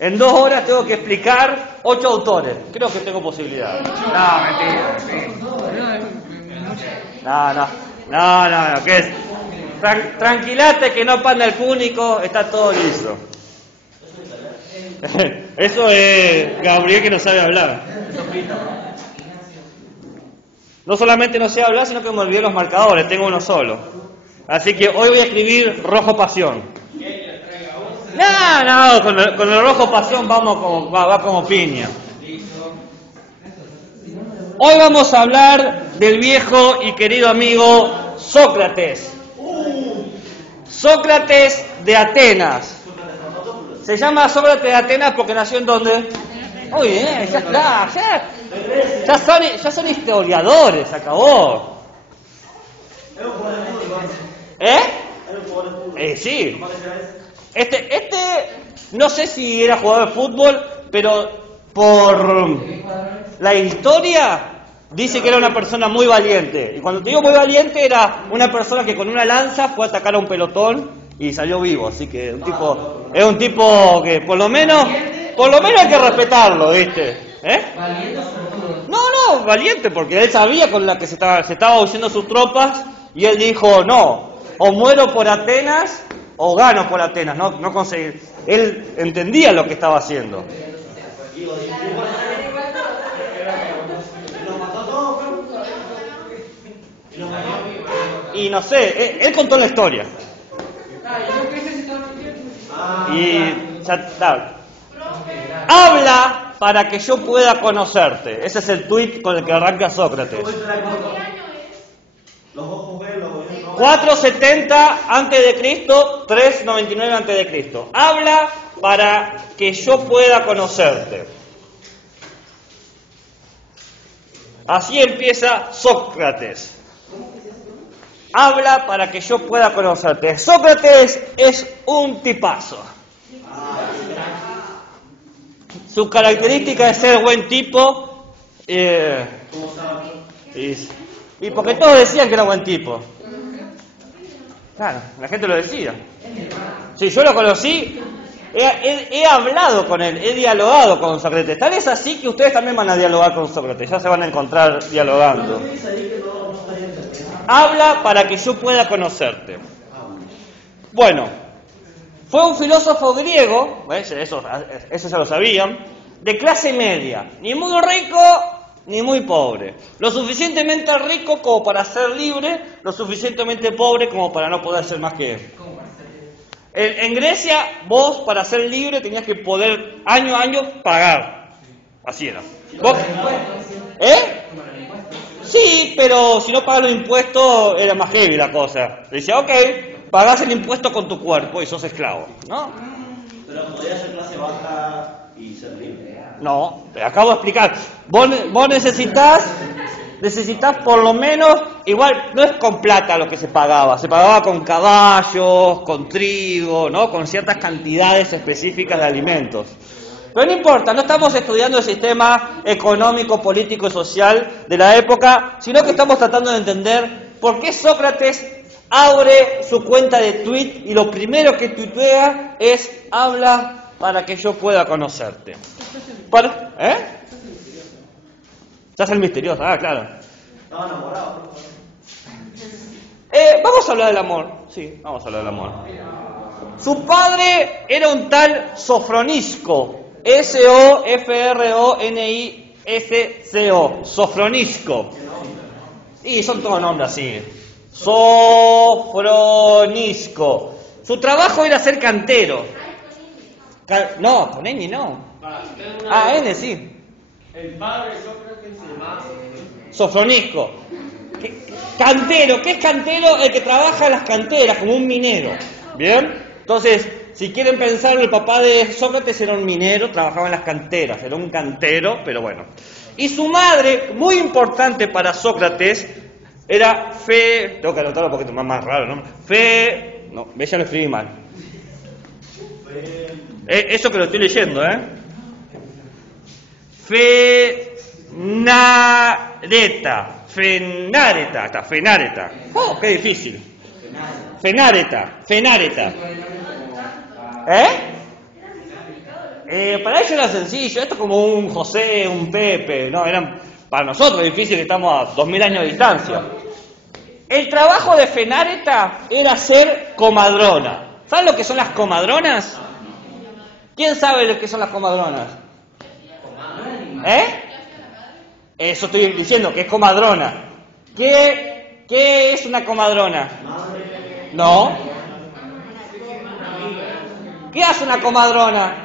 En 2 horas tengo que explicar 8 autores. Creo que tengo posibilidad. No, mentira. No, ¿qué es? Tranquilate que no panda el cúnico, está todo listo. Eso es Gabriel que no sabe hablar. No solamente no sé hablar, sino que me olvidé los marcadores, tengo uno solo. Así que hoy voy a escribir rojo pasión. No, con el rojo pasión va como piña. Hoy vamos a hablar del viejo y querido amigo Sócrates. Sócrates de Atenas. Se llama Sócrates de Atenas porque nació en ¿dónde? Muy bien, ya está, ya son historiadores, se acabó. Sí. No sé si era jugador de fútbol, pero por la historia dice que era una persona muy valiente. Y cuando te digo muy valiente, era una persona que con una lanza fue a atacar a un pelotón y salió vivo. Así que es un tipo que por lo menos hay que respetarlo, ¿viste? ¿Valiente sobre todo? No, valiente, porque él sabía con la que se estaba huyendo sus tropas y él dijo, no, o muero por Atenas o gano por Atenas, no conseguí. Él entendía lo que estaba haciendo. Y no sé, él contó la historia. Y ya está. Habla para que yo pueda conocerte. Ese es el tuit con el que arranca Sócrates. 470 a.C., 399 a.C. Habla para que yo pueda conocerte. Así empieza Sócrates. Habla para que yo pueda conocerte. Sócrates es un tipazo. Su característica es ser buen tipo. Y porque todos decían que era buen tipo. Claro, la gente lo decía. Si yo lo conocí, he hablado con él, he dialogado con Sócrates. Tal es así que ustedes también van a dialogar con Sócrates, ya se van a encontrar dialogando. Habla para que yo pueda conocerte. Bueno, fue un filósofo griego, eso ya lo sabían, de clase media, ni muy rico ni muy pobre. Lo suficientemente rico como para ser libre, lo suficientemente pobre como para no poder ser más que él. En Grecia, vos para ser libre tenías que poder año a año pagar. Así era. ¿Vos? Sí, pero si no pagas los impuestos era más heavy la cosa. Decía, ok, pagás el impuesto con tu cuerpo y sos esclavo, ¿no? Pero podría ser clase baja y ser libre. No, te acabo de explicar. Vos necesitas por lo menos, igual no es con plata lo que se pagaba con caballos, con trigo, ¿no? Con ciertas cantidades específicas de alimentos. Pero no importa, no estamos estudiando el sistema económico, político y social de la época, sino que estamos tratando de entender por qué Sócrates abre su cuenta de tweet y lo primero que tuitea es habla para que yo pueda conocerte. Ya es el misterioso, claro. Estaba enamorado. Vamos a hablar del amor. Sí, vamos a hablar del amor. Su padre era un tal Sofronisco. Sofronisco. Sofronisco. Y son todos nombres así. Sofronisco. Su trabajo era ser cantero. No, con N no. N sí. El padre de Sócrates se llama Sofronisco. Cantero, ¿qué es cantero? El que trabaja en las canteras, como un minero. ¿Bien? Entonces, si quieren pensar, el papá de Sócrates era un minero, trabajaba en las canteras, era un cantero, pero bueno. Y su madre, muy importante para Sócrates, era tengo que anotarlo porque es más raro, ¿no? No, ya lo escribí mal. Eso que lo estoy leyendo, Fenareta. Oh, qué difícil. Fenareta. Para ellos era sencillo, esto es como un José, un Pepe, no, eran para nosotros difícil que estamos a 2000 años de distancia. El trabajo de Fenáreta era ser comadrona. ¿Saben lo que son las comadronas? ¿Quién sabe lo que son las comadronas? Eso estoy diciendo, que es comadrona. ¿Qué es una comadrona? No. ¿Qué hace una comadrona?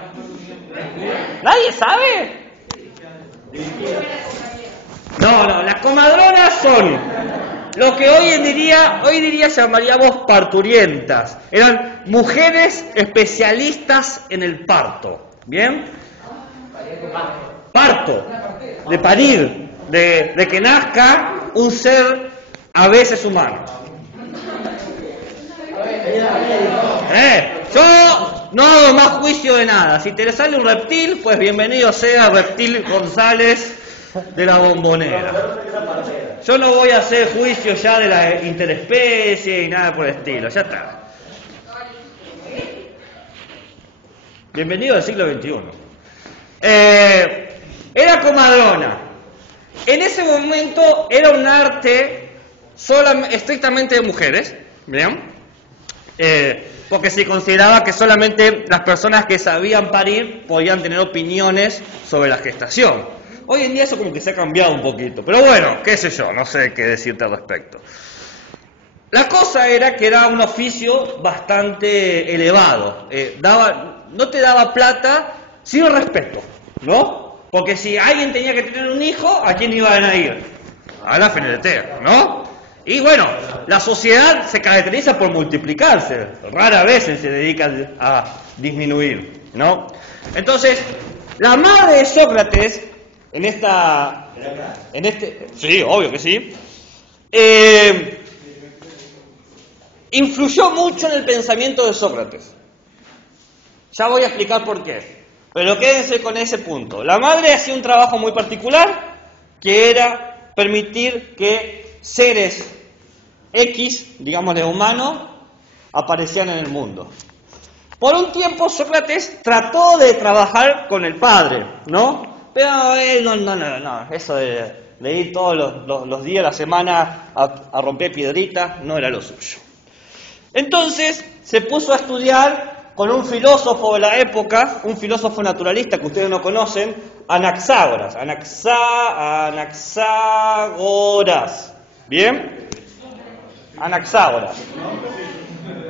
¿Nadie sabe? No, las comadronas son lo que hoy diría llamaríamos parturientas. Eran mujeres especialistas en el parto. ¿Bien? Parto, de parir, de que nazca un ser a veces humano. Yo no hago más juicio de nada. Si te sale un reptil, pues bienvenido sea Reptil González de la Bombonera. Yo no voy a hacer juicio ya de la interespecie y nada por el estilo. Ya está. Bienvenido al siglo XXI. Era comadrona. En ese momento era un arte estrictamente de mujeres, ¿bien? Porque se consideraba que solamente las personas que sabían parir podían tener opiniones sobre la gestación. Hoy en día eso como que se ha cambiado un poquito, pero bueno, qué sé yo, no sé qué decirte al respecto. La cosa era que era un oficio bastante elevado, no te daba plata sin respeto, ¿no? Porque si alguien tenía que tener un hijo, ¿a quién iban a ir? A la FNT, ¿no? Y bueno, la sociedad se caracteriza por multiplicarse, rara vez se dedica a disminuir, ¿no? Entonces, la madre de Sócrates, sí, obvio que sí, influyó mucho en el pensamiento de Sócrates. Ya voy a explicar por qué, pero quédense con ese punto. La madre hacía un trabajo muy particular, que era permitir que seres X, digamos de humano, aparecían en el mundo. Por un tiempo Sócrates trató de trabajar con el padre, ¿no? Pero él no, eso de ir todos los días de la semana a romper piedritas no era lo suyo. Entonces se puso a estudiar con un filósofo de la época, un filósofo naturalista que ustedes no conocen, Anaxágoras. Anaxágoras. ¿Bien? Anaxágoras.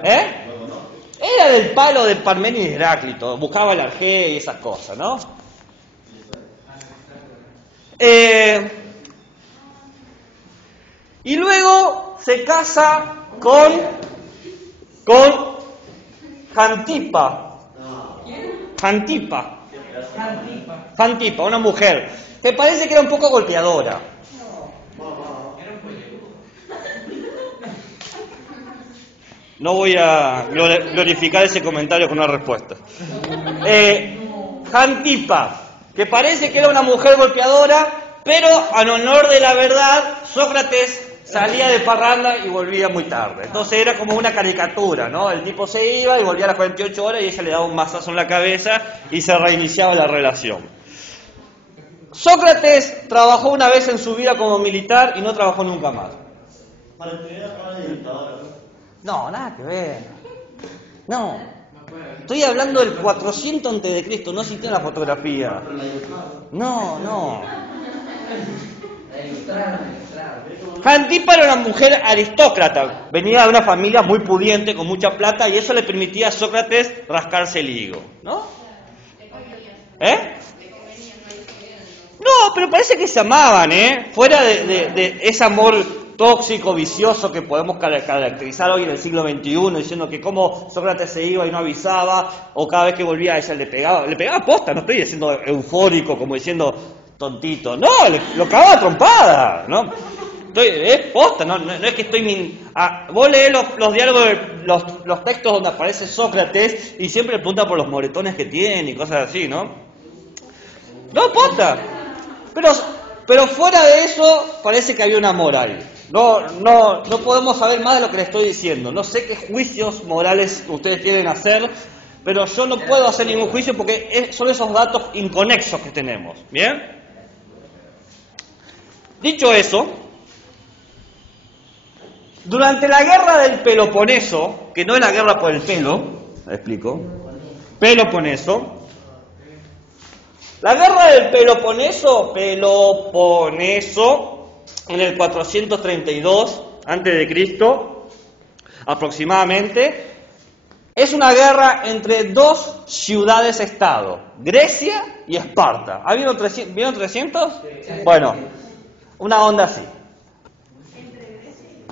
Era del palo de Parménides y Heráclito, buscaba el arjé y esas cosas, ¿no? Y luego se casa con Jantipa, una mujer que parece que era un poco golpeadora. No voy a glorificar ese comentario con una respuesta. Jantipa, que parece que era una mujer golpeadora, pero en honor de la verdad, Sócrates salía de parranda y volvía muy tarde. Entonces era como una caricatura, ¿no? El tipo se iba y volvía a las 48 horas y ella le daba un mazazo en la cabeza y se reiniciaba la relación. Sócrates trabajó una vez en su vida como militar y no trabajó nunca más. Para estudiar para el dictador. No, nada que ver. No. Estoy hablando del 400 a.C., no existía la fotografía. No. Jantipa era una mujer aristócrata, venía de una familia muy pudiente, con mucha plata, y eso le permitía a Sócrates rascarse el higo, ¿no? No, pero parece que se amaban, fuera de ese amor tóxico, vicioso que podemos caracterizar hoy en el siglo XXI, diciendo que como Sócrates se iba y no avisaba, o cada vez que volvía a ella le pegaba posta, no estoy diciendo eufórico, como diciendo tontito, no, lo cagaba a trompada, ¿no? Es posta, no es que estoy... vos leés los diálogos, los textos donde aparece Sócrates y siempre le pregunta por los moretones que tiene y cosas así, ¿no? No, posta. Pero fuera de eso parece que había una moral. No podemos saber más de lo que les estoy diciendo. No sé qué juicios morales ustedes quieren hacer, pero yo no puedo hacer ningún juicio porque son esos datos inconexos que tenemos. ¿Bien? Dicho eso, durante la guerra del Peloponeso, que no es la guerra por el pelo, ¿me explico? Peloponeso. La guerra del Peloponeso, en el 432 a.C., aproximadamente, es una guerra entre dos ciudades-estado, Grecia y Esparta. ¿Vieron 300? Bueno, una onda así.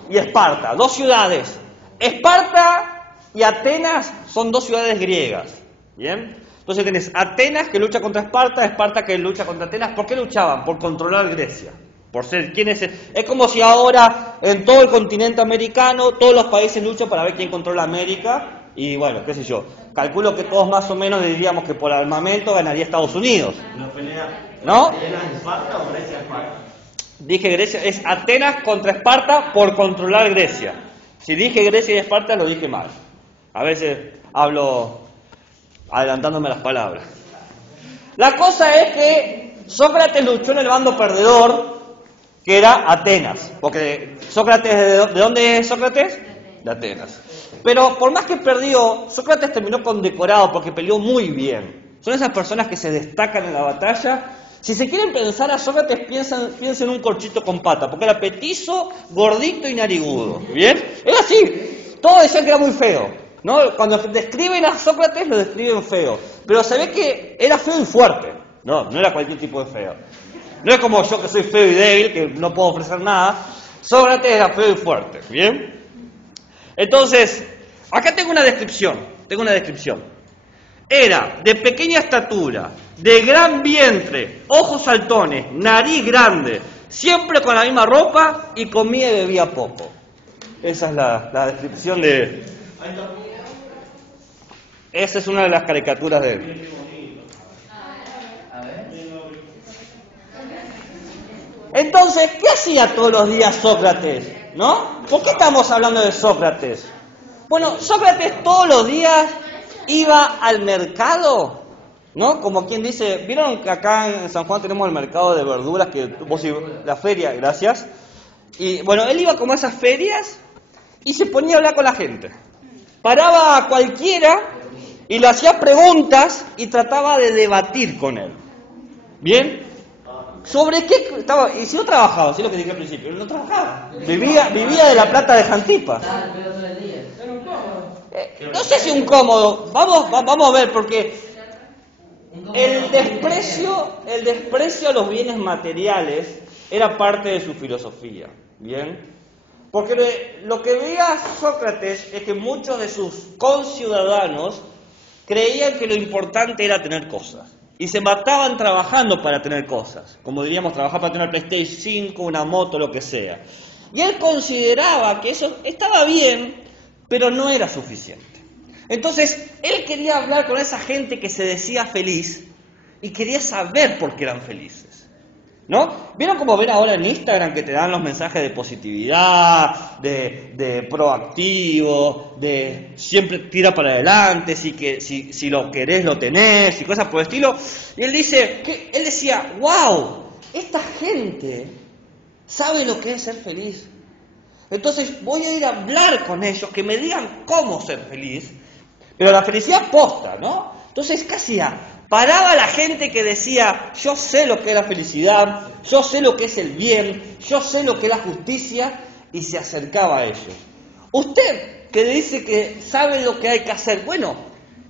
Y Esparta, dos ciudades. Esparta y Atenas son dos ciudades griegas. ¿Bien? Entonces tenés Atenas que lucha contra Esparta, Esparta que lucha contra Atenas. ¿Por qué luchaban? Por controlar Grecia. Por ser quién es. Es como si ahora en todo el continente americano todos los países luchan para ver quién controla América. Y bueno, qué sé yo. Calculo que todos más o menos diríamos que por armamento ganaría Estados Unidos. ¿No? ¿Atenas Esparta o Grecia Esparta? Dije Grecia, es Atenas contra Esparta por controlar Grecia. Si dije Grecia y Esparta lo dije mal. A veces hablo adelantándome las palabras. La cosa es que Sócrates luchó en el bando perdedor, que era Atenas. Porque Sócrates, ¿de dónde es Sócrates? De Atenas. Pero por más que perdió, Sócrates terminó condecorado porque peleó muy bien. Son esas personas que se destacan en la batalla. Si se quieren pensar a Sócrates, piensen en un corchito con pata, porque era petizo, gordito y narigudo. ¿Bien? Era así. Todos decían que era muy feo, ¿no? Cuando describen a Sócrates, lo describen feo. Pero se ve que era feo y fuerte. No era cualquier tipo de feo. No es como yo que soy feo y débil, que no puedo ofrecer nada. Sócrates era feo y fuerte. ¿Bien? Entonces, acá tengo una descripción. Era de pequeña estatura, de gran vientre, ojos saltones, nariz grande, siempre con la misma ropa y comía y bebía poco. Esa es la descripción de... Esa es una de las caricaturas de él. Entonces, ¿qué hacía todos los días Sócrates? ¿No? ¿Por qué estamos hablando de Sócrates? Bueno, Sócrates todos los días iba al mercado, ¿no? Como quien dice, ¿vieron que acá en San Juan tenemos el mercado de verduras, la feria, gracias? Y bueno, él iba como a esas ferias y se ponía a hablar con la gente. Paraba a cualquiera y le hacía preguntas y trataba de debatir con él. ¿Bien? ¿Sobre qué estaba? Y si no trabajaba, si es lo que dije al principio, él no trabajaba. Vivía de la plata de Jantipa. No sé si un cómodo. Vamos a ver, porque el desprecio a los bienes materiales era parte de su filosofía. ¿Bien? Porque lo que veía Sócrates es que muchos de sus conciudadanos creían que lo importante era tener cosas. Y se mataban trabajando para tener cosas. Como diríamos, trabajar para tener PlayStation 5, una moto, lo que sea. Y él consideraba que eso estaba bien, pero no era suficiente. Entonces, él quería hablar con esa gente que se decía feliz y quería saber por qué eran felices. ¿No? ¿Vieron cómo ven ahora en Instagram que te dan los mensajes de positividad, de proactivo, de siempre tira para adelante, si lo querés lo tenés y cosas por el estilo? Y él decía, wow, esta gente sabe lo que es ser feliz. Entonces voy a ir a hablar con ellos, que me digan cómo ser feliz, pero la felicidad posta, ¿no? Entonces, ¿qué hacía? Paraba a la gente que decía, yo sé lo que es la felicidad, yo sé lo que es el bien, yo sé lo que es la justicia, y se acercaba a ellos. Usted que dice que sabe lo que hay que hacer, bueno,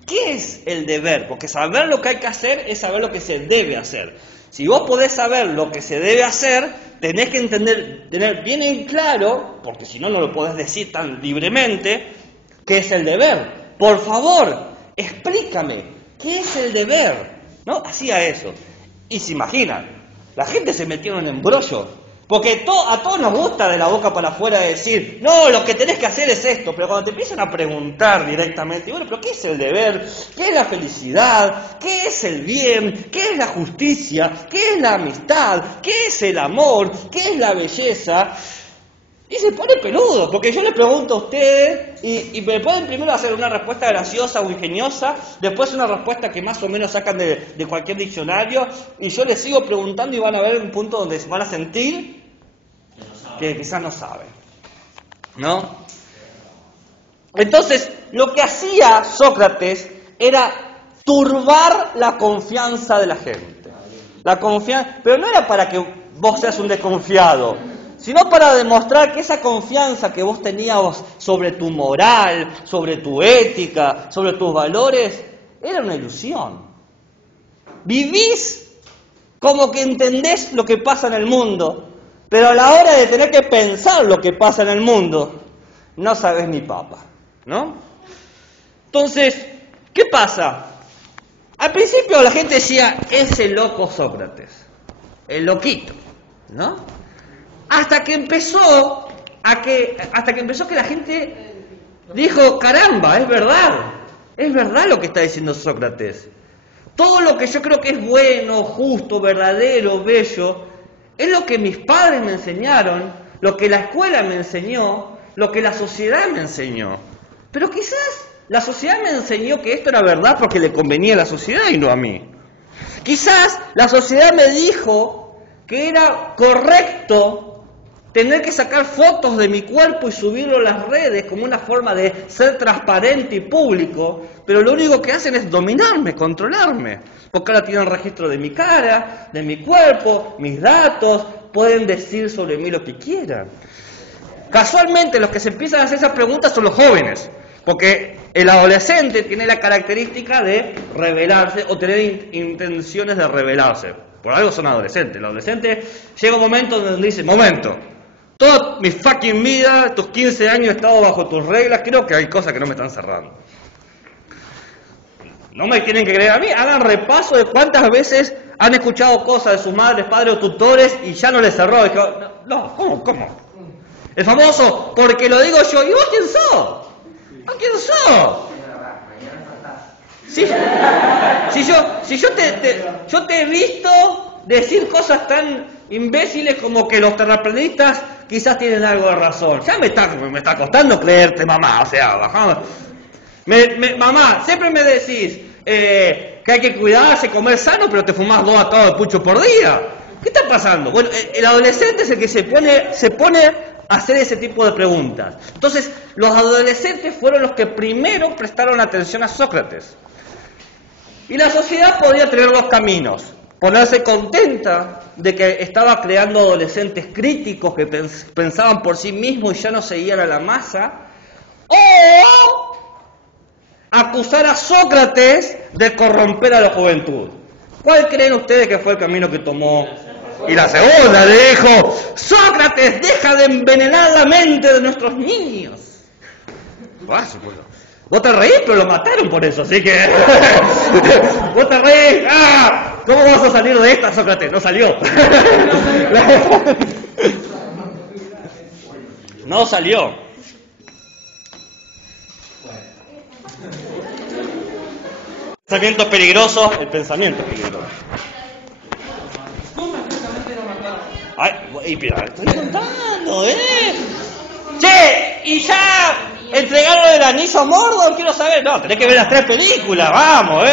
¿qué es el deber? Porque saber lo que hay que hacer es saber lo que se debe hacer. Si vos podés saber lo que se debe hacer, tenés que tener bien en claro, porque si no, no lo podés decir tan libremente, ¿qué es el deber? Por favor, explícame. ¿Qué es el deber? ¿No? Hacía eso. Y se imaginan, la gente se metió en un embrollo. Porque a todos nos gusta de la boca para afuera decir, no, lo que tenés que hacer es esto. Pero cuando te empiezan a preguntar directamente, bueno, pero ¿qué es el deber? ¿Qué es la felicidad? ¿Qué es el bien? ¿Qué es la justicia? ¿Qué es la amistad? ¿Qué es el amor? ¿Qué es la belleza? Y se pone peludo, porque yo le pregunto a ustedes y me pueden primero hacer una respuesta graciosa o ingeniosa, después una respuesta que más o menos sacan de cualquier diccionario, y yo les sigo preguntando y van a ver un punto donde se van a sentir que quizás no saben, ¿no? Entonces, lo que hacía Sócrates era turbar la confianza de la gente. La confianza, pero no era para que vos seas un desconfiado, sino para demostrar que esa confianza que vos tenías sobre tu moral, sobre tu ética, sobre tus valores, era una ilusión. Vivís como que entendés lo que pasa en el mundo, pero a la hora de tener que pensar lo que pasa en el mundo, no sabés ni papa, ¿no? Entonces, ¿qué pasa? Al principio la gente decía, ese loco Sócrates, el loquito, ¿no? Hasta que empezó que la gente dijo, caramba, es verdad lo que está diciendo Sócrates. Todo lo que yo creo que es bueno, justo, verdadero, bello, es lo que mis padres me enseñaron, lo que la escuela me enseñó, lo que la sociedad me enseñó. Pero quizás la sociedad me enseñó que esto era verdad porque le convenía a la sociedad y no a mí. Quizás la sociedad me dijo que era correcto tener que sacar fotos de mi cuerpo y subirlo a las redes como una forma de ser transparente y público, pero lo único que hacen es dominarme, controlarme, porque ahora tienen registro de mi cara, de mi cuerpo, mis datos, pueden decir sobre mí lo que quieran. Casualmente los que se empiezan a hacer esas preguntas son los jóvenes, porque el adolescente tiene la característica de rebelarse o tener intenciones de rebelarse. Por algo son adolescentes. El adolescente llega un momento donde dice, momento, toda mi fucking vida, estos 15 años he estado bajo tus reglas, creo que hay cosas que no me están cerrando. No me tienen que creer a mí, hagan repaso de cuántas veces han escuchado cosas de sus madres, padres o tutores y ya no les cerró. No, ¿cómo? El famoso, porque lo digo yo, ¿y vos quién sos? ¿Vos quién sos? Si yo te he visto decir cosas tan imbéciles como que los terraplanistas quizás tienen algo de razón. Ya me está costando creerte, mamá. O sea, bajamos. Mamá, siempre me decís que hay que cuidarse, comer sano, pero te fumás 2 atados de pucho por día. ¿Qué está pasando? Bueno, el adolescente es el que se pone a hacer ese tipo de preguntas. Entonces, los adolescentes fueron los que primero prestaron atención a Sócrates. Y la sociedad podía tener 2 caminos. Ponerse contenta de que estaba creando adolescentes críticos que pensaban por sí mismos y ya no seguían a la masa. O acusar a Sócrates de corromper a la juventud. ¿Cuál creen ustedes que fue el camino que tomó? Y la segunda le dijo, Sócrates, deja de envenenar la mente de nuestros niños. Vos te reís, pero lo mataron por eso, así que... Vos te reís, ¿cómo vas a salir de esta, Sócrates? No salió. No salió. Pensamiento peligroso, el pensamiento es peligroso. Ay, pero estoy contando, Che, y ya entregaron el anillo a Mordor, quiero saber. No, tenés que ver las 3 películas, vamos,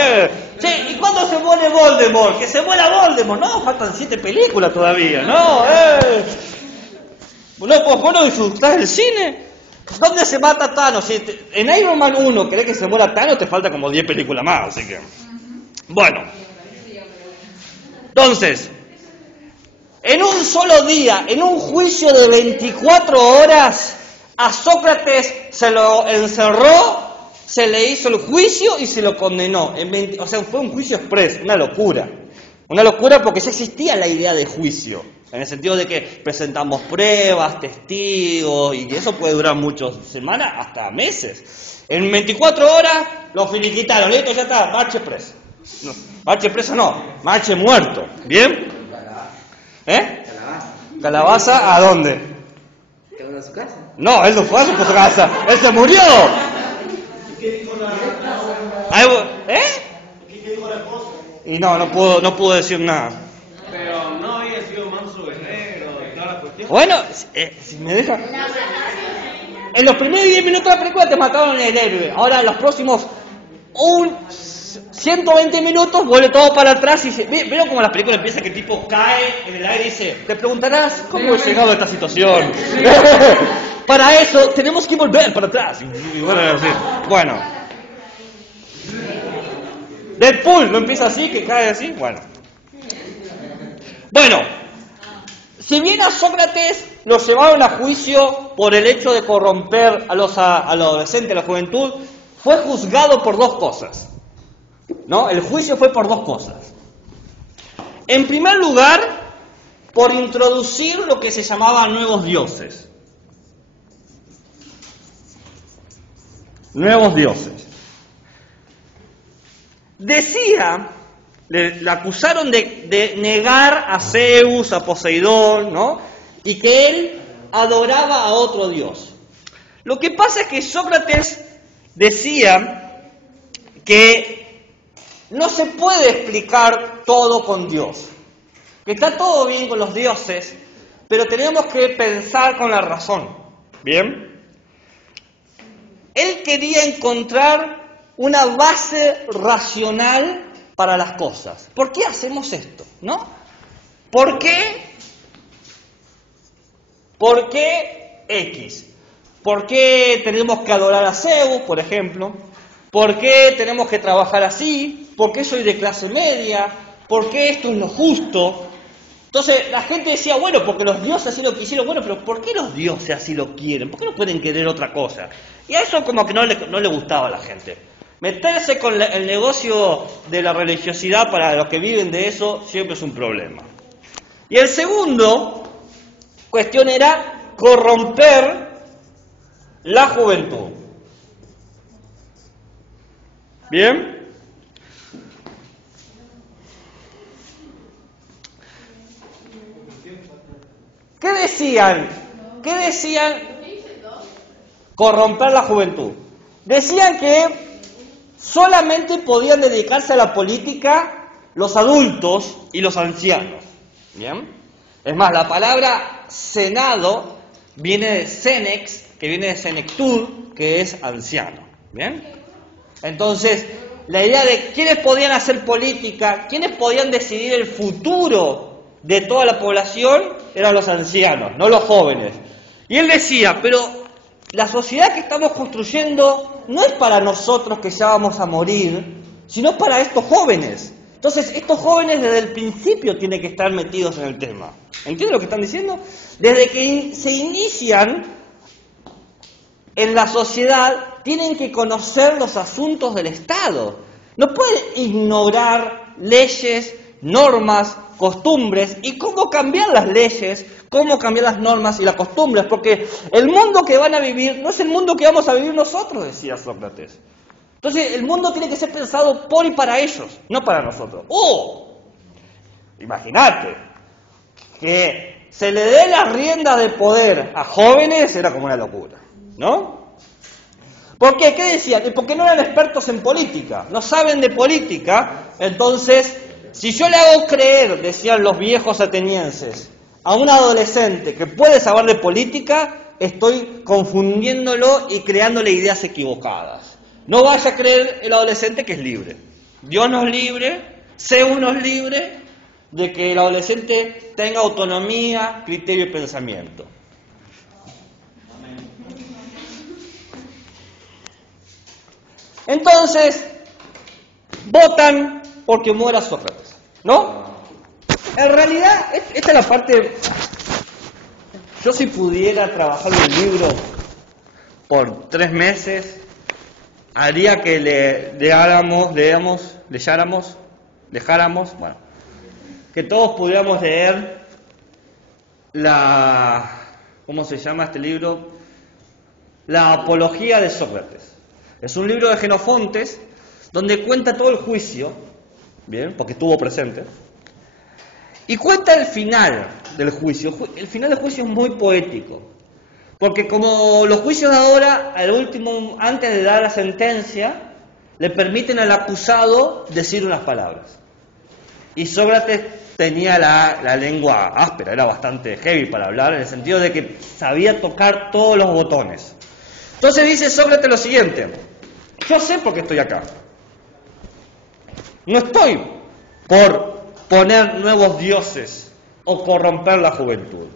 Che, ¿y cuándo se muere Voldemort? Que se muera Voldemort. No, faltan 7 películas todavía, no, ¿Vos no disfrutás del cine? ¿Dónde se mata Thanos? Si en Iron Man 1 querés que se muera Thanos, te falta como 10 películas más, así que... Bueno. Entonces, en un solo día, en un juicio de 24 horas, a Sócrates se lo encerró, se le hizo el juicio y se lo condenó. O sea, fue un juicio express, una locura. Una locura porque ya existía la idea de juicio. En el sentido de que presentamos pruebas, testigos, y eso puede durar muchas semanas, hasta meses. En 24 horas lo finiquitaron, listo, ya está, marche preso. No, marche preso no, marche muerto. ¿Bien? ¿Calabaza a dónde? ¿A su casa? No, él no fue a su casa, él se murió. ¿Qué dijo la ¿Qué dijo la esposa? Y no pudo decir nada. Pero no había sido manso guerrero y toda la cuestión. Bueno, si me deja... En los primeros 10 minutos de la película te mataron el héroe. Ahora en los próximos 120 minutos vuelve todo para atrás y veo como la película empieza que el tipo cae en el aire y dice, te preguntarás cómo he llegado a esta situación. Para eso tenemos que volver para atrás. Y bueno. Deadpool no empieza así, que cae así. Bueno, si bien a Sócrates lo llevaron a juicio por el hecho de corromper a los adolescentes, a la juventud, fue juzgado por dos cosas. ¿No? El juicio fue por dos cosas. En primer lugar, por introducir lo que se llamaba nuevos dioses. Nuevos dioses. Decía, le acusaron de negar a Zeus, a Poseidón, ¿no? Y que él adoraba a otro dios. Lo que pasa es que Sócrates decía que no se puede explicar todo con Dios. Que está todo bien con los dioses, pero tenemos que pensar con la razón. ¿Bien? Él quería encontrar una base racional para las cosas. ¿Por qué hacemos esto? ¿No? ¿Por qué X? ¿Por qué tenemos que adorar a Zeus, por ejemplo? ¿Por qué tenemos que trabajar así? ¿Por qué soy de clase media? ¿Por qué esto es lo justo? Entonces la gente decía, bueno, porque los dioses así lo quisieron. Bueno, pero ¿por qué los dioses así lo quieren? ¿Por qué no pueden querer otra cosa? Y a eso como que no le gustaba a la gente. Meterse con el negocio de la religiosidad para los que viven de eso siempre es un problema. Y el segundo cuestión era corromper la juventud. ¿Bien? ¿Qué decían? Corromper la juventud. Decían que solamente podían dedicarse a la política los adultos y los ancianos. ¿Bien? Es más, la palabra senado viene de senex, que viene de senectud, que es anciano. ¿Bien? Entonces, la idea de quiénes podían hacer política, quiénes podían decidir el futuro de toda la población, eran los ancianos, no los jóvenes. Y él decía, pero la sociedad que estamos construyendo no es para nosotros que ya vamos a morir, sino para estos jóvenes. Entonces, estos jóvenes desde el principio tienen que estar metidos en el tema. ¿Entienden lo que están diciendo? Desde que se inician en la sociedad, tienen que conocer los asuntos del Estado. No pueden ignorar leyes, normas, costumbres y cómo cambiar las leyes, cómo cambiar las normas y las costumbres, porque el mundo que van a vivir no es el mundo que vamos a vivir nosotros, decía Sócrates. Entonces el mundo tiene que ser pensado por y para ellos, no para nosotros. Imagínate que se le dé la rienda de poder a jóvenes, era como una locura, ¿no? ¿Por qué? ¿Qué decían? Porque no eran expertos en política, no saben de política. Entonces, si yo le hago creer, decían los viejos atenienses, a un adolescente que puede saber de política, estoy confundiéndolo y creándole ideas equivocadas. No vaya a creer el adolescente que es libre. Dios nos libre, Zeus nos libre de que el adolescente tenga autonomía, criterio y pensamiento. Entonces, votan porque muera Sócrates, ¿no? En realidad, esta es la parte... Yo si pudiera trabajar un libro por 3 meses, haría que dejáramos, que todos pudiéramos leer ¿cómo se llama este libro? La Apología de Sócrates. Es un libro de Jenofontes donde cuenta todo el juicio, bien, porque estuvo presente, y cuenta el final del juicio. El final del juicio es muy poético, porque como los juicios de ahora, al último, antes de dar la sentencia, le permiten al acusado decir unas palabras. Y Sócrates tenía la lengua áspera, era bastante heavy para hablar, en el sentido de que sabía tocar todos los botones. Entonces dice Sócrates lo siguiente: yo sé por qué estoy acá. No estoy por poner nuevos dioses o corromper la juventud.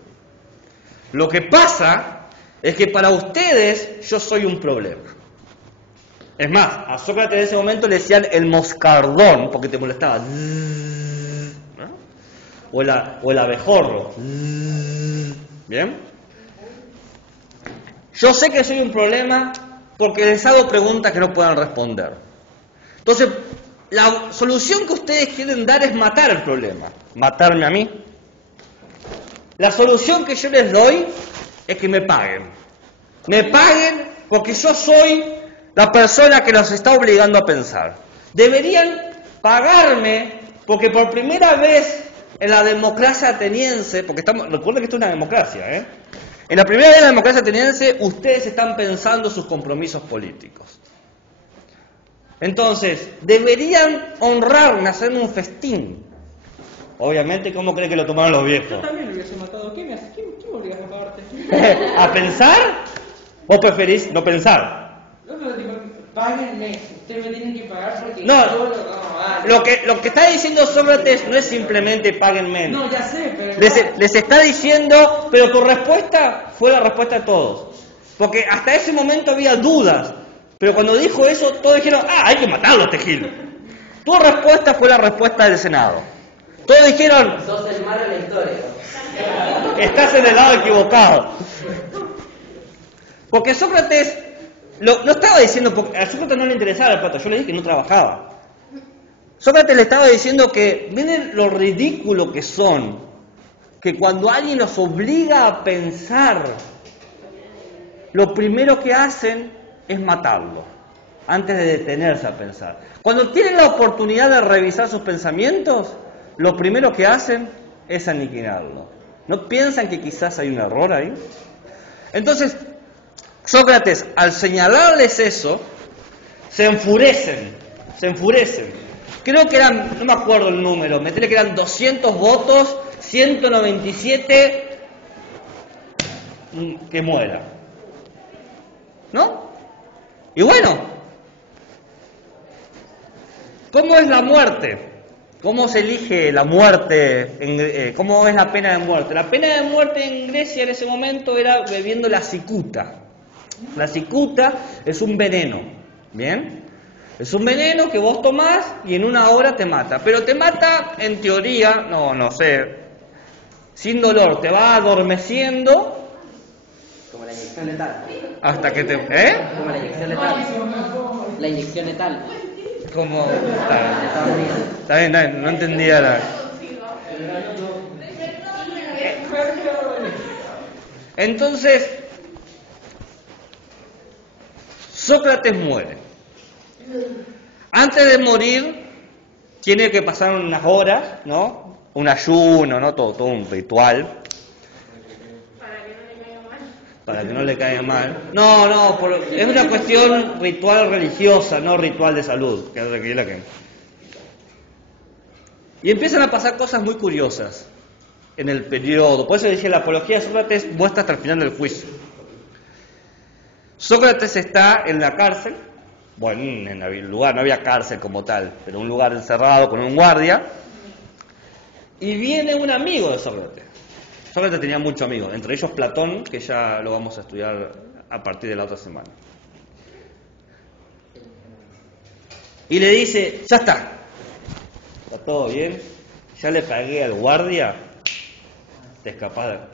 Lo que pasa es que para ustedes yo soy un problema. Es más, a Sócrates en ese momento le decían el moscardón, porque te molestaba, ¿no? o el abejorro. ¿Bien? Yo sé que soy un problema porque les hago preguntas que no puedan responder. Entonces, la solución que ustedes quieren dar es matar el problema, matarme a mí. La solución que yo les doy es que me paguen. Me paguen porque yo soy la persona que los está obligando a pensar. Deberían pagarme porque por primera vez en la democracia ateniense, porque recuerden que esto es una democracia, en la primera vez en la democracia ateniense ustedes están pensando sus compromisos políticos. Entonces, deberían honrarme, hacerme un festín. Obviamente, ¿cómo cree que lo tomaron los viejos? Yo también lo hubiese matado. ¿Quién me obligas a pagarte? ¿A pensar? ¿O preferís no pensar? No, pero tipo, páguenme. Ustedes me tienen que pagar porque No, yo vale. lo que está diciendo Sócrates no es simplemente páguenme. No, ya sé, pero... Les está diciendo, pero tu respuesta fue la respuesta de todos. Porque hasta ese momento había dudas. Pero cuando dijo eso, todos dijeron, hay que matarlo a este Gil. Tu respuesta fue la respuesta del Senado. Todos dijeron, Sos el malo de la historia. estás en el lado equivocado. Porque Sócrates no estaba diciendo, porque a Sócrates no le interesaba el plato, yo le dije que no trabajaba. Sócrates le estaba diciendo que, miren lo ridículo que son, que cuando alguien los obliga a pensar, lo primero que hacen es matarlo, antes de detenerse a pensar. Cuando tienen la oportunidad de revisar sus pensamientos, lo primero que hacen es aniquilarlo. ¿No piensan que quizás hay un error ahí? Entonces, Sócrates, al señalarles eso, se enfurecen. Creo que eran, no me acuerdo el número, me parece que eran 200 votos, 197 que muera. ¿No? Y bueno, ¿cómo es la muerte? ¿Cómo se elige la muerte? ¿Cómo es la pena de muerte? La pena de muerte en Grecia en ese momento era bebiendo la cicuta. La cicuta es un veneno, ¿bien? Es un veneno que vos tomás y en una hora te mata. Pero te mata, en teoría, no sé, sin dolor. Te va adormeciendo. Como la inyección letal. Hasta que te... Como la inyección letal. La inyección letal. Como... Está bien, no entendía la... Entonces, Sócrates muere. Antes de morir, tiene que pasar unas horas, ¿no? Un ayuno, ¿no? Todo un ritual. Para que no le caiga mal. No, es una cuestión ritual religiosa, no ritual de salud. Y empiezan a pasar cosas muy curiosas en el periodo. Por eso dije, la apología de Sócrates muestra hasta el final del juicio. Sócrates está en la cárcel, bueno, en el lugar, no había cárcel como tal, pero un lugar encerrado con un guardia, y viene un amigo de Sócrates. Sócrates tenía muchos amigos, entre ellos Platón, que ya lo vamos a estudiar a partir de la otra semana. Y le dice, ya está todo bien, ya le pagué al guardia, te escapás de...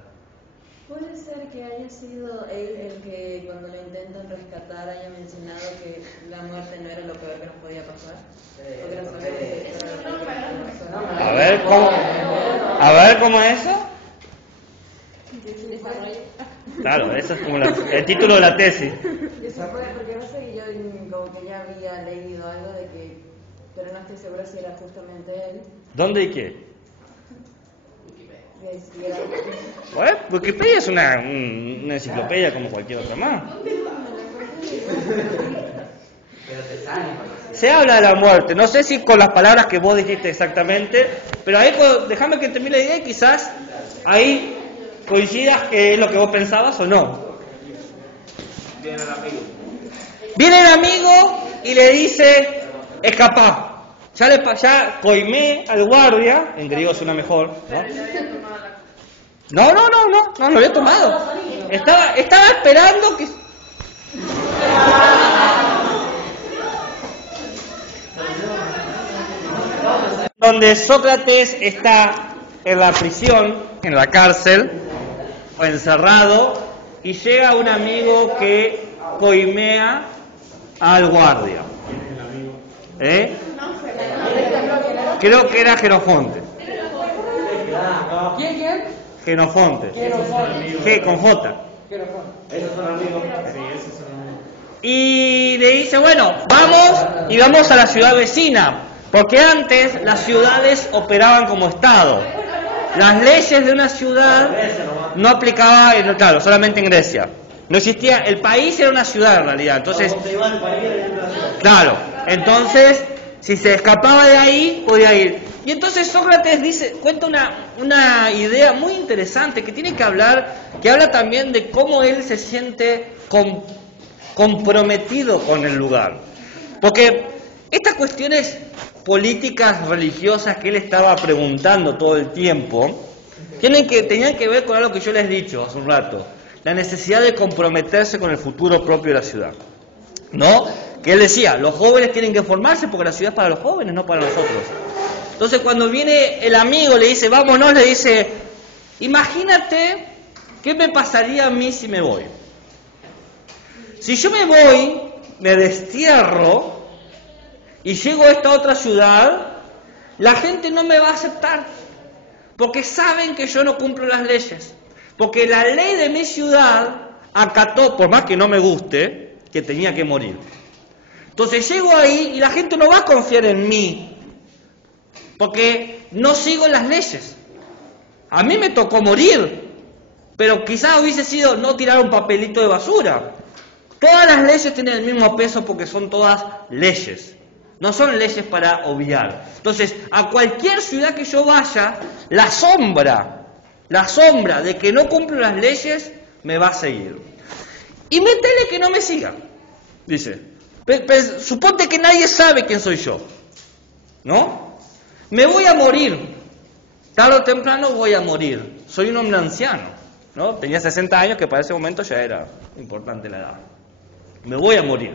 ¿Puede ser que haya sido él el que cuando lo intentan rescatar haya mencionado que la muerte no era lo peor que nos podía pasar? Porque no sabía que eso era lo peor que nos podía pasar. A ver, ¿cómo es eso? Claro, eso es como el título de la tesis. Porque no sé, yo como que ya había leído algo de que, pero no estoy segura si era justamente él. ¿Dónde y qué? Bueno, Wikipedia es una enciclopedia como cualquier otra más. Se habla de la muerte, no sé si con las palabras que vos dijiste exactamente, pero ahí déjame que termine la idea y quizás ahí coincidas que es lo que vos pensabas o no. Viene el amigo y le dice, escapá. Ya coimé al guardia, en griego suena mejor, ¿no? No lo había tomado. Estaba esperando que... Donde Sócrates está en la prisión, en la cárcel, o encerrado, y llega un amigo que coimea al guardia. Creo que era Genofonte. ¿Quién? Genofonte. G con J. Esos son amigos. Y le dice, bueno, vamos a la ciudad vecina, porque antes las ciudades operaban como Estado. Las leyes de una ciudad no aplicaban, claro, solamente en Grecia. No existía, el país era una ciudad en realidad, entonces... Claro, entonces, si se escapaba de ahí, podía ir. Y entonces Sócrates cuenta una idea muy interesante que habla también de cómo él se siente comprometido con el lugar. Porque estas cuestiones políticas, religiosas que él estaba preguntando todo el tiempo, tenían que ver con algo que yo les he dicho hace un rato, la necesidad de comprometerse con el futuro propio de la ciudad. ¿No? Que él decía, los jóvenes tienen que formarse porque la ciudad es para los jóvenes, no para nosotros. Entonces cuando viene el amigo, le dice, vámonos, le dice, imagínate qué me pasaría a mí si me voy. Si yo me voy, me destierro y llego a esta otra ciudad, la gente no me va a aceptar, porque saben que yo no cumplo las leyes, porque la ley de mi ciudad acató, por más que no me guste, que tenía que morir. Entonces llego ahí y la gente no va a confiar en mí, porque no sigo las leyes. A mí me tocó morir, pero quizás hubiese sido no tirar un papelito de basura. Todas las leyes tienen el mismo peso porque son todas leyes, no son leyes para obviar. Entonces, a cualquier ciudad que yo vaya, la sombra de que no cumplo las leyes me va a seguir. Y métele que no me siga, dice. Suponte que nadie sabe quién soy yo, ¿no? Me voy a morir, tarde o temprano voy a morir. Soy un hombre anciano, ¿no? Tenía 60 años, que para ese momento ya era importante la edad. Me voy a morir.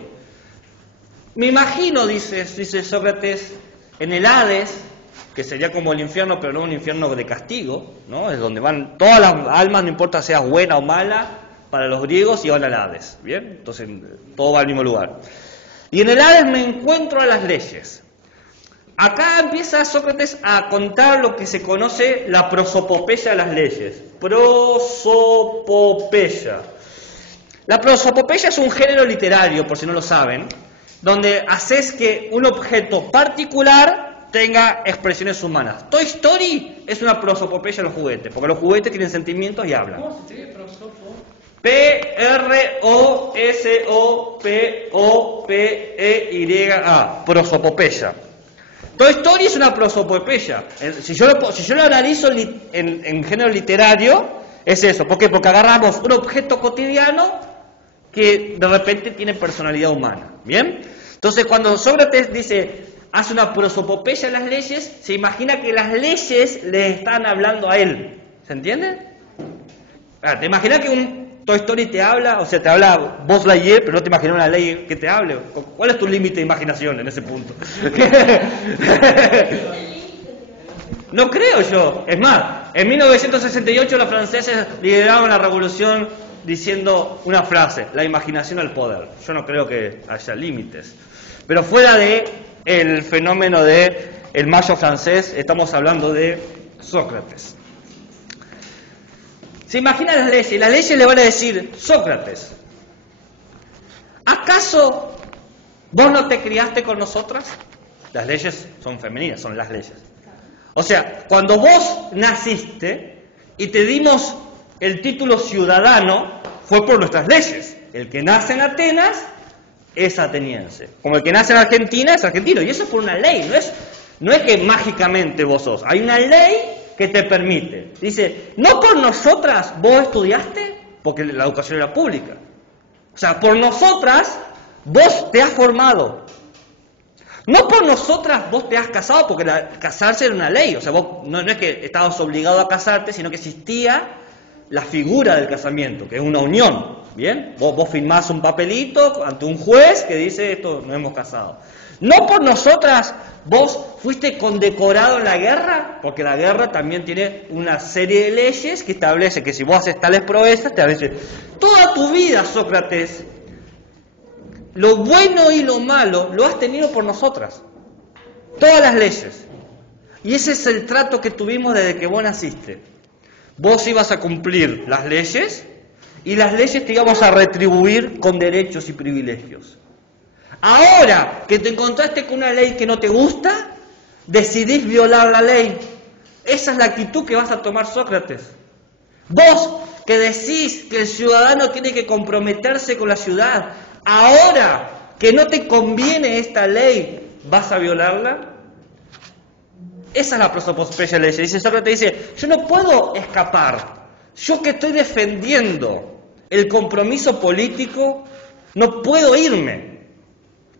Me imagino, dice Sócrates, en el Hades, que sería como el infierno, pero no un infierno de castigo, ¿no? Es donde van todas las almas, no importa sea buena o mala, para los griegos, y van al Hades, ¿bien? Entonces todo va al mismo lugar. Y en el Hades me encuentro a las leyes. Acá empieza Sócrates a contar lo que se conoce la prosopopeya de las leyes. Prosopopeya. La prosopopeya es un género literario, por si no lo saben, donde haces que un objeto particular tenga expresiones humanas. Toy Story es una prosopopeya de los juguetes, porque los juguetes tienen sentimientos y hablan. ¿Cómo se escribe prosopo? P-R-O-S-O-P-O-P-E-Y-A, prosopopeya. Toy Story es una prosopopeya. Si yo lo analizo en género literario, es eso. ¿Por qué? Porque agarramos un objeto cotidiano que de repente tiene personalidad humana. ¿Bien? Entonces, cuando Sócrates hace una prosopopeya en las leyes, se imagina que las leyes le están hablando a él. ¿Se entiende? ¿Te imaginas que un Toy Story te habla? O sea, te habla Buzz Lightyear, pero no te imaginas una ley que te hable. ¿Cuál es tu límite de imaginación en ese punto? No creo yo. Es más, en 1968 los franceses lideraron la revolución diciendo una frase: la imaginación al poder. Yo no creo que haya límites. Pero fuera de el fenómeno de el mayo francés, estamos hablando de Sócrates. Se imaginan las leyes le van a decir: Sócrates, ¿acaso vos no te criaste con nosotras? Las leyes son femeninas, son las leyes. O sea, cuando vos naciste y te dimos el título ciudadano, fue por nuestras leyes. El que nace en Atenas es ateniense. Como el que nace en Argentina es argentino. Y eso es por una ley, no es que mágicamente vos sos. Hay una ley que te permite. Dice, no por nosotras vos estudiaste, porque la educación era pública. O sea, por nosotras vos te has formado. No por nosotras vos te has casado, porque casarse era una ley. O sea, vos no es que estabas obligado a casarte, sino que existía la figura del casamiento, que es una unión. ¿Bien? Vos firmás un papelito ante un juez que dice esto, nos hemos casado. No por nosotras vos fuiste condecorado en la guerra, porque la guerra también tiene una serie de leyes que establece que si vos haces tales proezas, te establece toda tu vida, Sócrates. Lo bueno y lo malo lo has tenido por nosotras. Todas las leyes. Y ese es el trato que tuvimos desde que vos naciste. Vos ibas a cumplir las leyes y las leyes te íbamos a retribuir con derechos y privilegios. Ahora que te encontraste con una ley que no te gusta, decidís violar la ley. Esa es la actitud que vas a tomar, Sócrates. Vos que decís que el ciudadano tiene que comprometerse con la ciudad, ahora que no te conviene esta ley, ¿vas a violarla? Esa es la prosopopeya ley. Dice Sócrates, dice, yo no puedo escapar. Yo que estoy defendiendo el compromiso político, no puedo irme.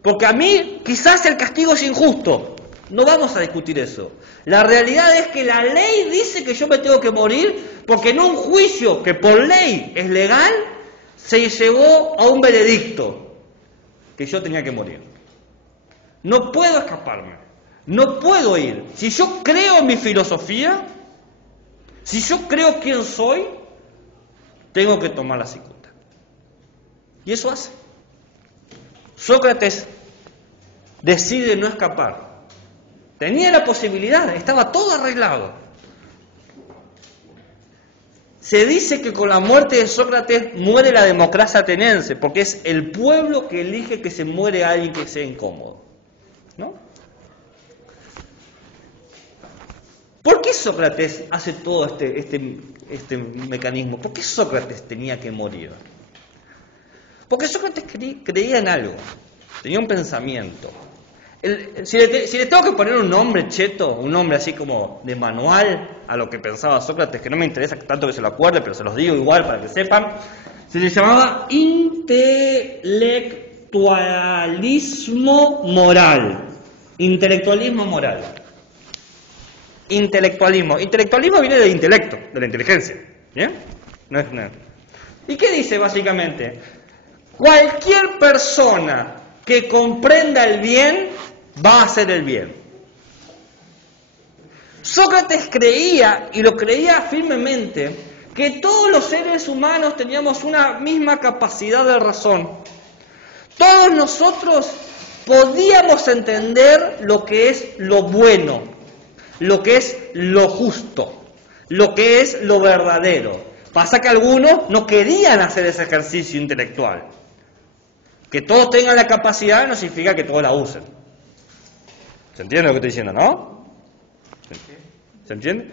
Porque a mí quizás el castigo es injusto. No vamos a discutir eso. La realidad es que la ley dice que yo me tengo que morir porque en un juicio que por ley es legal, se llevó a un veredicto que yo tenía que morir. No puedo escaparme. No puedo ir. Si yo creo en mi filosofía, si yo creo quién soy, tengo que tomar la cicuta. Y eso hace. Sócrates decide no escapar. Tenía la posibilidad, estaba todo arreglado. Se dice que con la muerte de Sócrates muere la democracia ateniense, porque es el pueblo que elige que se muere alguien que sea incómodo. ¿No? ¿Por qué Sócrates hace todo este mecanismo? ¿Por qué Sócrates tenía que morir? Porque Sócrates creía en algo, tenía un pensamiento. Si le tengo que poner un nombre cheto, un nombre así como de manual a lo que pensaba Sócrates, que no me interesa tanto que se lo acuerde, pero se los digo igual para que sepan, se le llamaba intelectualismo moral. Intelectualismo moral. Intelectualismo. Intelectualismo viene del intelecto, de la inteligencia. ¿Bien? No es nada. ¿Y qué dice básicamente? Cualquier persona que comprenda el bien va a hacer el bien. Sócrates creía, y lo creía firmemente, que todos los seres humanos teníamos una misma capacidad de razón. Todos nosotros podíamos entender lo que es lo bueno, lo que es lo justo, lo que es lo verdadero. Pasa que algunos no querían hacer ese ejercicio intelectual. Que todos tengan la capacidad no significa que todos la usen. ¿Se entiende lo que estoy diciendo, no? ¿Se entiende?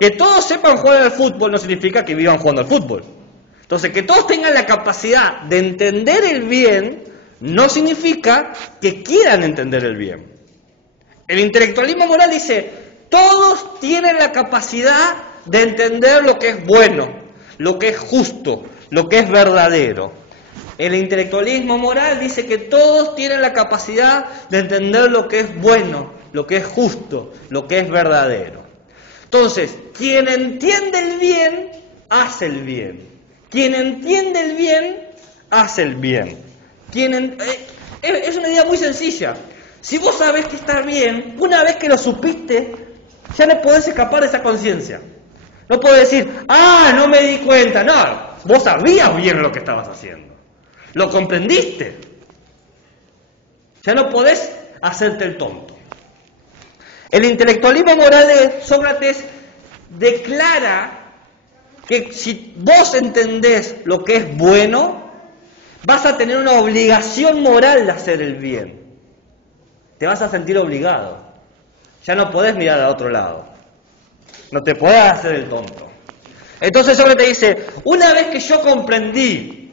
Que todos sepan jugar al fútbol no significa que vivan jugando al fútbol. Entonces, que todos tengan la capacidad de entender el bien no significa que quieran entender el bien. El intelectualismo moral dice, todos tienen la capacidad de entender lo que es bueno, lo que es justo, lo que es verdadero. El intelectualismo moral dice que todos tienen la capacidad de entender lo que es bueno, lo que es justo, lo que es verdadero. Entonces, quien entiende el bien, hace el bien. Quien entiende el bien, hace el bien. Es una idea muy sencilla. Si vos sabés que está bien, una vez que lo supiste, ya no podés escapar de esa conciencia. No podés decir, no me di cuenta. No, vos sabías bien lo que estabas haciendo. Lo comprendiste. Ya no podés hacerte el tonto. El intelectualismo moral de Sócrates declara que si vos entendés lo que es bueno, vas a tener una obligación moral de hacer el bien. Te vas a sentir obligado. Ya no podés mirar a otro lado. No te podés hacer el tonto. Entonces Sócrates dice, una vez que yo comprendí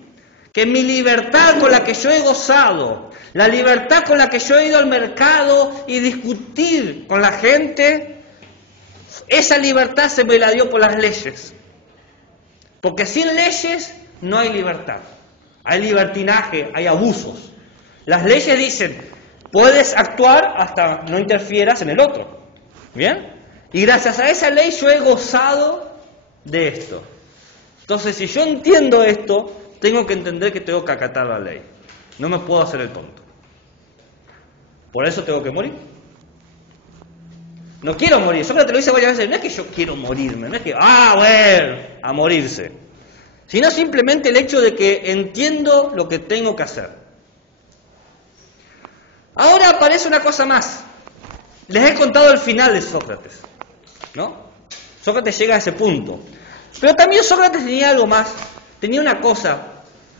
que mi libertad con la que yo he gozado, la libertad con la que yo he ido al mercado y discutir con la gente, esa libertad se me la dio por las leyes. Porque sin leyes no hay libertad. Hay libertinaje, hay abusos. Las leyes dicen, puedes actuar hasta no interfieras en el otro. ¿Bien? Y gracias a esa ley yo he gozado de esto. Entonces, si yo entiendo esto, tengo que entender que tengo que acatar la ley. No me puedo hacer el tonto. Por eso tengo que morir. No quiero morir. Sócrates lo dice varias veces. No es que yo quiero morirme. No es que, bueno, a morirse. Sino simplemente el hecho de que entiendo lo que tengo que hacer. Ahora aparece una cosa más. Les he contado el final de Sócrates, ¿no? Sócrates llega a ese punto. Pero también Sócrates tenía algo más. Tenía una cosa.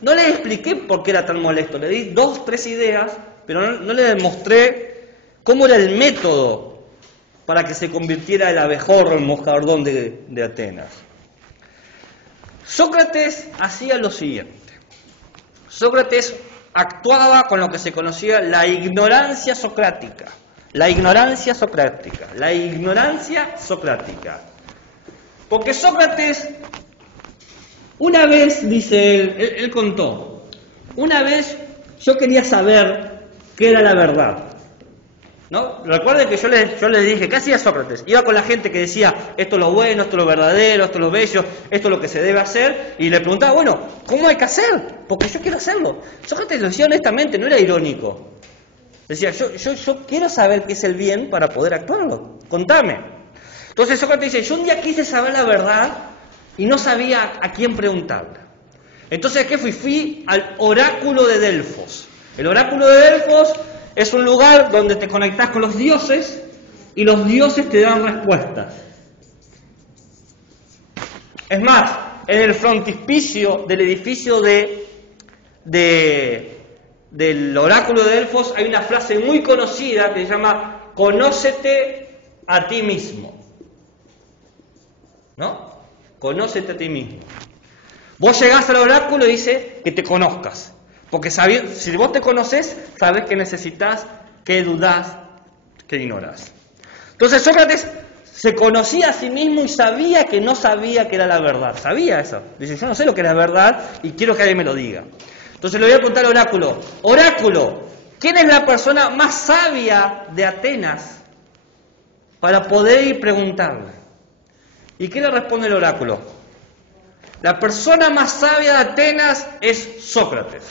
No les expliqué por qué era tan molesto. Le di 2, 3 ideas, pero no le demostré cómo era el método para que se convirtiera el abejorro, el moscardón de Atenas. Sócrates hacía lo siguiente. Sócrates actuaba con lo que se conocía la ignorancia socrática. La ignorancia socrática. La ignorancia socrática. Porque Sócrates, una vez, dice él contó, una vez yo quería saber qué era la verdad. ¿No? Recuerden que yo les dije, ¿qué hacía Sócrates? Iba con la gente que decía, esto es lo bueno, esto es lo verdadero, esto es lo bello, esto es lo que se debe hacer, y le preguntaba, bueno, ¿cómo hay que hacer? Porque yo quiero hacerlo. Sócrates lo decía honestamente, no era irónico. Decía, yo quiero saber qué es el bien para poder actuarlo. Contame. Entonces Sócrates dice, yo un día quise saber la verdad y no sabía a quién preguntarle. Entonces, ¿qué fui? Fui al oráculo de Delfos. El oráculo de Delfos es un lugar donde te conectás con los dioses y los dioses te dan respuestas. Es más, en el frontispicio del edificio del oráculo de Delfos hay una frase muy conocida que se llama conócete a ti mismo. ¿No? Conócete a ti mismo. Vos llegás al oráculo y dice que te conozcas. Porque si vos te conocés, sabés que necesitas, que dudás, que ignorás. Entonces Sócrates se conocía a sí mismo y sabía que no sabía que era la verdad. Sabía eso. Dice, yo no sé lo que es la verdad y quiero que alguien me lo diga. Entonces le voy a preguntar al oráculo. Oráculo, ¿quién es la persona más sabia de Atenas para poder ir preguntarle? ¿Y qué le responde el oráculo? La persona más sabia de Atenas es Sócrates.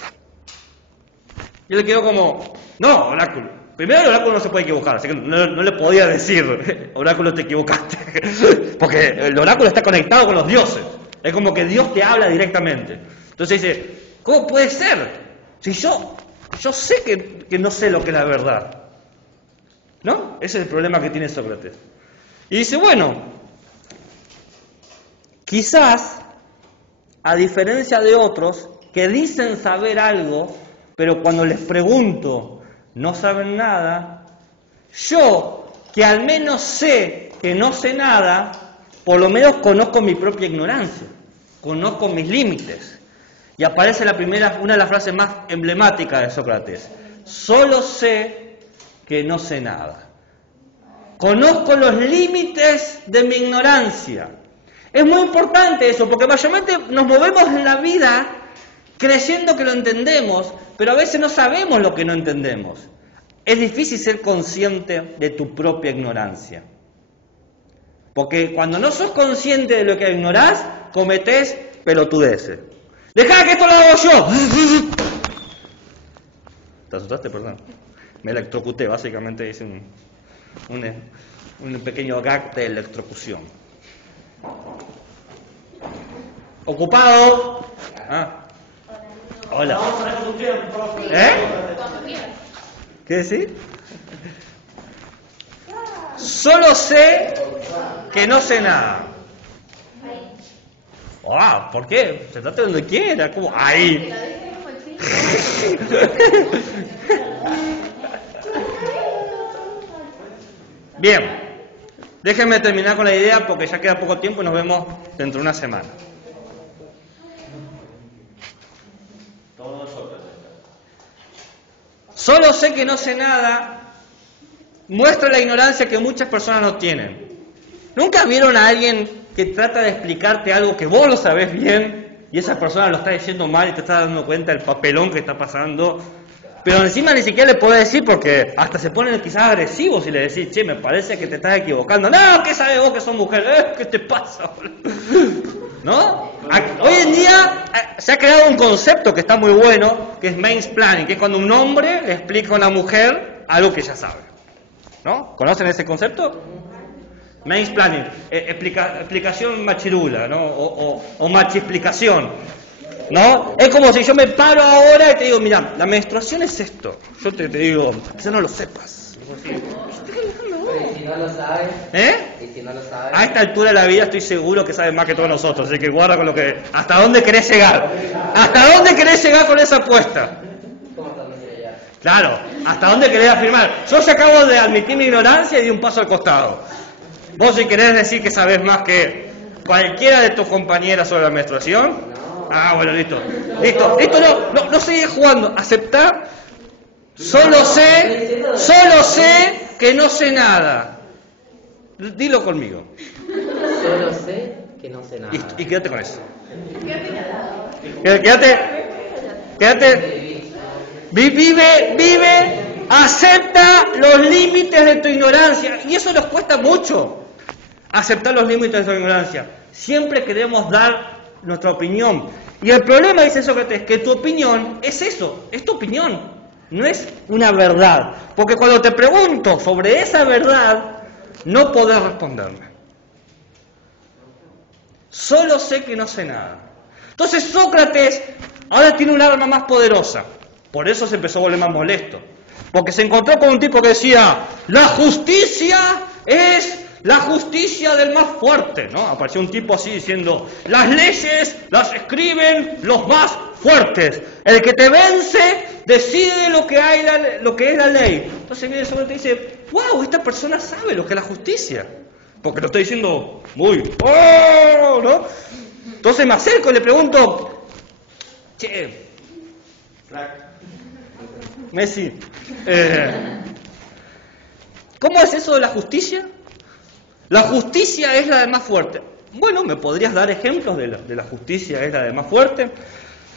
Yo le quedo como, no, oráculo. Primero el oráculo no se puede equivocar, así que no le podía decir, oráculo, te equivocaste. Porque el oráculo está conectado con los dioses. Es como que Dios te habla directamente. Entonces dice, ¿cómo puede ser? Si yo sé que no sé lo que es la verdad. ¿No? Ese es el problema que tiene Sócrates. Y dice, bueno, quizás, a diferencia de otros que dicen saber algo, pero cuando les pregunto no saben nada, yo, que al menos sé que no sé nada, por lo menos conozco mi propia ignorancia, conozco mis límites. Y aparece una de las frases más emblemáticas de Sócrates. Solo sé que no sé nada. Conozco los límites de mi ignorancia. Es muy importante eso, porque mayormente nos movemos en la vida creyendo que lo entendemos, pero a veces no sabemos lo que no entendemos. Es difícil ser consciente de tu propia ignorancia. Porque cuando no sos consciente de lo que ignorás, cometés pelotudeces. ¡Dejá que esto lo hago yo! ¿Te asustaste? Perdón. Me electrocuté, básicamente hice un pequeño gag de electrocución. ¿Ocupado? Ah. Hola. ¿Qué decís? Solo sé que no sé nada. Ah, ¿por qué? Se trata de donde quiera, como ahí. Bien, déjenme terminar con la idea porque ya queda poco tiempo y nos vemos dentro de una semana. Solo sé que no sé nada muestra la ignorancia que muchas personas no tienen. ¿Nunca vieron a alguien que trata de explicarte algo que vos lo sabés bien y esa persona lo está diciendo mal y te está dando cuenta del papelón que está pasando? Pero encima ni siquiera le podés decir porque hasta se ponen quizás agresivos si le decís, che, me parece que te estás equivocando. No, ¿qué sabes vos que sos mujer? ¿Qué te pasa? ¿No? Hoy en día se ha creado un concepto que está muy bueno, que es mansplaining, que es cuando un hombre le explica a una mujer algo que ella sabe. ¿No? ¿Conocen ese concepto? Mansplaining, explicación machirula, ¿no? O machiexplicación, ¿no? Es como si yo me paro ahora y te digo, mira, la menstruación es esto. Yo te digo, quizás no lo sepas. Pero ¿y si no lo sabes? ¿Y si no lo sabes? A esta altura de la vida estoy seguro que sabes más que todos nosotros, así que guarda con lo que... ¿Hasta dónde querés llegar? ¿Hasta dónde querés llegar con esa apuesta? ¿Cómo hasta dónde querés llegar? Claro, ¿hasta dónde querés afirmar? Yo ya acabo de admitir mi ignorancia y di un paso al costado. Vos si querés decir que sabés más que cualquiera de tus compañeras sobre la menstruación, ah, bueno, listo, no seguís jugando, aceptar, solo sé que no sé nada. Dilo conmigo. Solo sé que no sé nada. Y quédate con eso. Quédate. Vive, acepta los límites de tu ignorancia. Y eso nos cuesta mucho. Aceptar los límites de tu ignorancia. Siempre queremos dar nuestra opinión. Y el problema, dice Sócrates, que tu opinión es eso, es tu opinión, no es una verdad. Porque cuando te pregunto sobre esa verdad, no podés responderme. Solo sé que no sé nada. Entonces Sócrates ahora tiene un arma más poderosa. Por eso se empezó a volver más molesto. Porque se encontró con un tipo que decía, la justicia es la justicia del más fuerte, ¿no? Apareció un tipo así diciendo, las leyes las escriben los más fuertes. El que te vence decide lo que es la ley. Entonces viene Sócrates y dice, wow, esta persona sabe lo que es la justicia. Porque lo está diciendo muy, ¡oh! ¿No? Entonces me acerco y le pregunto, che, Messi, ¿cómo es eso de la justicia? La justicia es la del más fuerte. Bueno, ¿me podrías dar ejemplos de la justicia es la del más fuerte?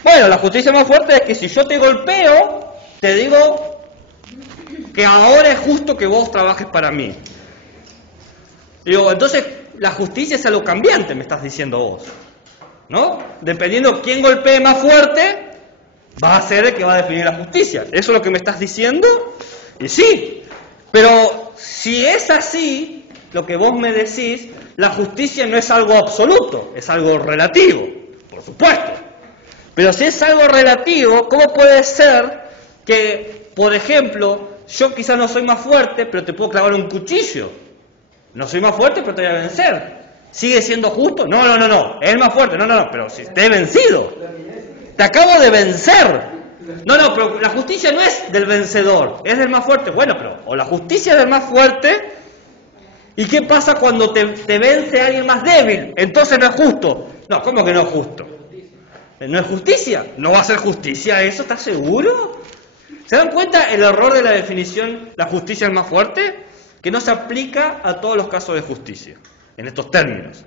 Bueno, la justicia más fuerte es que si yo te golpeo, te digo que ahora es justo que vos trabajes para mí. Digo, entonces la justicia es algo cambiante, me estás diciendo vos, ¿no? Dependiendo quién golpee más fuerte, va a ser el que va a definir la justicia. ¿Eso es lo que me estás diciendo? Y sí, pero si es así, lo que vos me decís, la justicia no es algo absoluto, es algo relativo, por supuesto. Pero si es algo relativo, ¿cómo puede ser que, por ejemplo, yo quizás no soy más fuerte, pero te puedo clavar un cuchillo? No soy más fuerte, pero te voy a vencer. ¿Sigue siendo justo? No, es el más fuerte, no, pero si te he vencido. Te acabo de vencer. No, pero la justicia no es del vencedor, es del más fuerte. Bueno, pero o la justicia es del más fuerte, ¿y qué pasa cuando te vence alguien más débil? Entonces no es justo. No, ¿cómo que no es justo? ¿No es justicia? ¿No va a ser justicia eso? ¿Estás seguro? ¿Se dan cuenta el error de la definición, la justicia es más fuerte? Que no se aplica a todos los casos de justicia, en estos términos.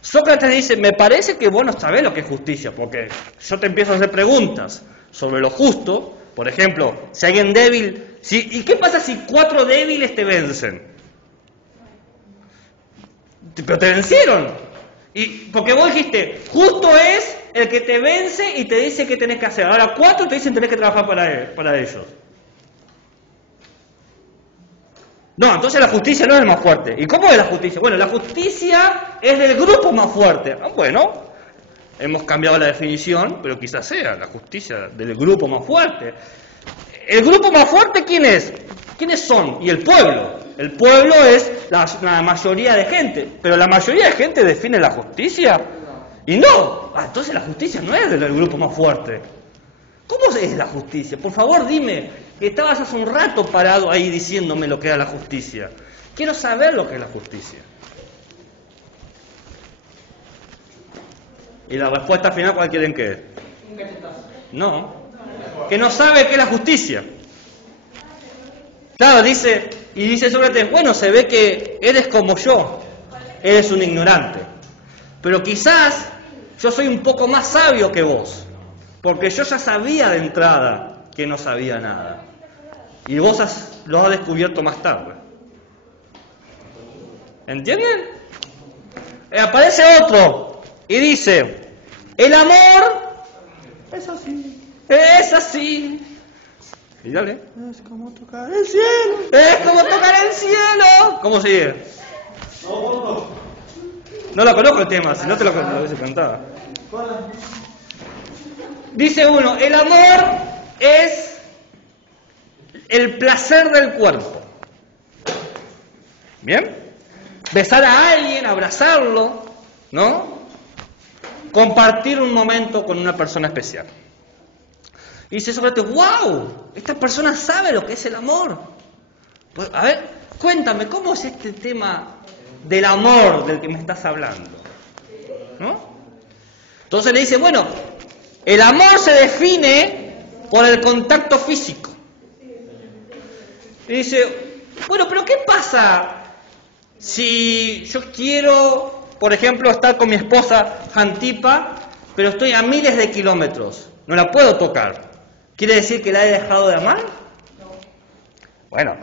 Sócrates dice, me parece que vos no sabés lo que es justicia, porque yo te empiezo a hacer preguntas sobre lo justo, por ejemplo, si alguien débil, ¿y qué pasa si 4 débiles te vencen? Pero te vencieron, y porque vos dijiste, justo es el que te vence y te dice qué tenés que hacer. Ahora 4 te dicen tenés que trabajar para ellos. No, entonces la justicia no es el más fuerte. ¿Y cómo es la justicia? Bueno, la justicia es del grupo más fuerte. Bueno, hemos cambiado la definición, pero quizás sea la justicia del grupo más fuerte. ¿El grupo más fuerte quién es? ¿Quiénes son? Y el pueblo. El pueblo es la mayoría de gente. ¿Pero la mayoría de gente define la justicia? Y no. Entonces la justicia no es del grupo más fuerte. ¿Cómo es la justicia? Por favor, dime, que estabas hace un rato parado ahí diciéndome lo que era la justicia. Quiero saber lo que es la justicia. Y la respuesta final, ¿cuál quieren que es? Un cachetazo. No. Que no sabe qué es la justicia. Claro, dice Sócrates, bueno, se ve que eres como yo, eres un ignorante. Pero quizás yo soy un poco más sabio que vos, porque yo ya sabía de entrada que no sabía nada. Y vos lo has descubierto más tarde. ¿Entienden? Aparece otro y dice, el amor es así, es así. Y dale, es como tocar el cielo, es como tocar el cielo. ¿Cómo sigue? No lo conozco el tema, si no te lo hubiese cantado. Dice uno, el amor es el placer del cuerpo. ¿Bien? Besar a alguien, abrazarlo, ¿no? Compartir un momento con una persona especial. Y dice Sócrates, ¡wow! Esta persona sabe lo que es el amor. Pues, a ver, cuéntame, ¿cómo es este tema del amor del que me estás hablando? ¿No? Entonces le dice, bueno, el amor se define por el contacto físico. Y dice, bueno, pero ¿qué pasa si yo quiero, por ejemplo, estar con mi esposa Jantipa, pero estoy a miles de kilómetros? No la puedo tocar. ¿Quiere decir que la he dejado de amar? Bueno,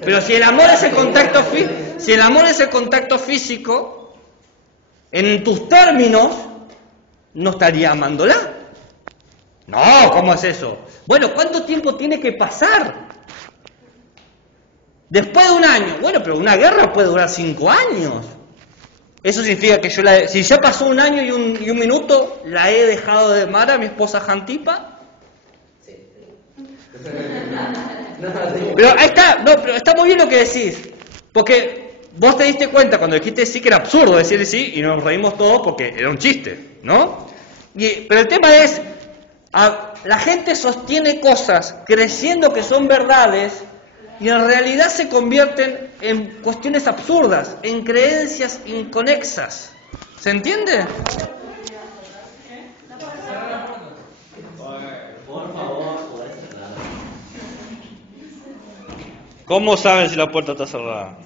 pero si el amor es el contacto físico, en tus términos, no estaría amándola. No, ¿cómo es eso? Bueno, ¿cuánto tiempo tiene que pasar? Después de un año. Bueno, pero una guerra puede durar 5 años. Eso significa que si ya pasó un año y un minuto, ¿la he dejado de amar a mi esposa Jantipa? Pero ahí está, pero está muy bien lo que decís, porque vos te diste cuenta cuando dijiste sí que era absurdo decir sí y nos reímos todos porque era un chiste, ¿no? Pero el tema es, la gente sostiene cosas creyendo que son verdades y en realidad se convierten en cuestiones absurdas, en creencias inconexas. ¿Se entiende? ¿Cómo saben si la puerta está cerrada?